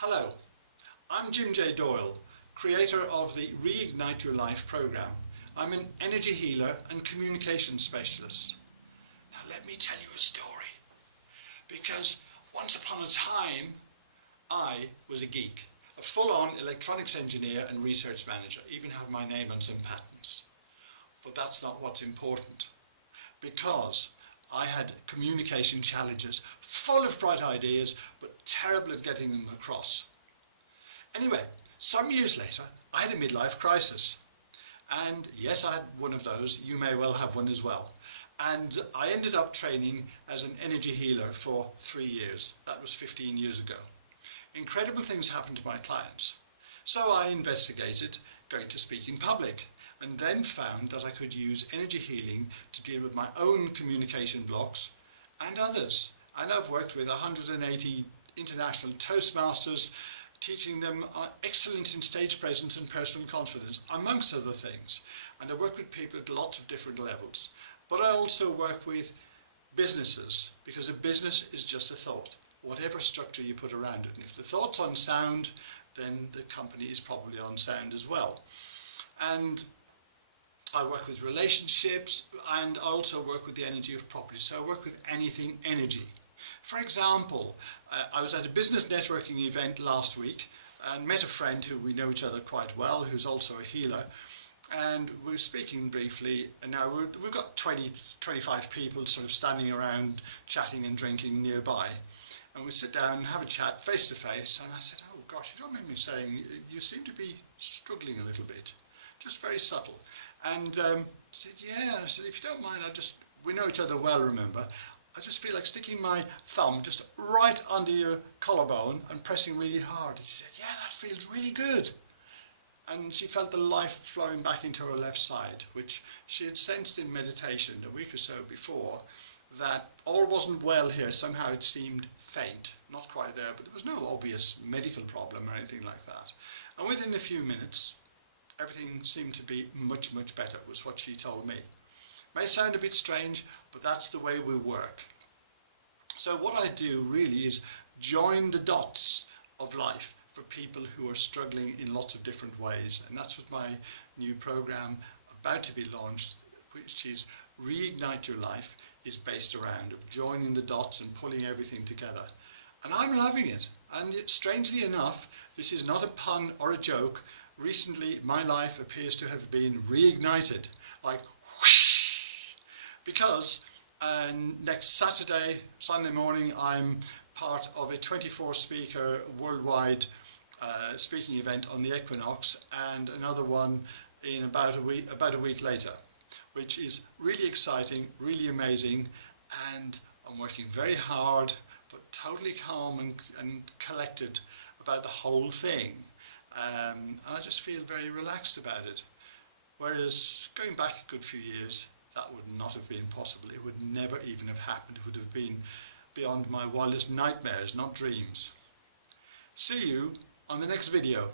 Hello, I'm Jim J. Doyle, creator of the Reignite Your Life program. I'm an energy healer and communication specialist. Now let me tell you a story, because once upon a time I was a geek, a full-on electronics engineer and research manager, even have my name on some patents. But that's not what's important, because I had communication challenges, full of bright ideas, but terrible at getting them across. Anyway, some years later, I had a midlife crisis. And yes, I had one of those. You may well have one as well. And I ended up training as an energy healer for 3 years. That was 15 years ago. Incredible things happened to my clients. So I investigated going to speak in public, and then found that I could use energy healing to deal with my own communication blocks and others. And I've worked with 180 international Toastmasters, teaching them excellence in stage presence and personal confidence, amongst other things. And I work with people at lots of different levels. But I also work with businesses, because a business is just a thought, whatever structure you put around it. And if the thought's unsound, then the company is probably unsound as well. And I work with relationships, and I also work with the energy of property. So I work with anything energy. For example, I was at a business networking event last week and met a friend who we know each other quite well, who's also a healer. And we were speaking briefly, and now we've got 25 people sort of standing around chatting and drinking nearby. And we sit down and have a chat face to face, and I said, oh gosh, you don't mind me saying, you seem to be struggling a little bit, just very subtle. And said, yeah, and I said, if you don't mind, we know each other well, remember, I just feel like sticking my thumb just right under your collarbone and pressing really hard. And she said, yeah, that feels really good. And she felt the life flowing back into her left side, which she had sensed in meditation a week or so before, that all wasn't well here. Somehow it seemed faint, not quite there, but there was no obvious medical problem or anything like that. And within a few minutes, everything seemed to be much, much better, was what she told me. May sound a bit strange, but that's the way we work. So what I do really is join the dots of life for people who are struggling in lots of different ways. And that's what my new program, about to be launched, which is Reignite Your Life, is based around, of joining the dots and pulling everything together. And I'm loving it. And strangely enough, this is not a pun or a joke. Recently, my life appears to have been reignited, like whoosh, because next Sunday morning, I'm part of a 24-speaker worldwide speaking event on the equinox, and another one in about a week later, which is really exciting, really amazing, and I'm working very hard, but totally calm and collected about the whole thing. And I just feel very relaxed about it. Whereas going back a good few years, that would not have been possible. It would never even have happened. It would have been beyond my wildest nightmares, not dreams. See you on the next video.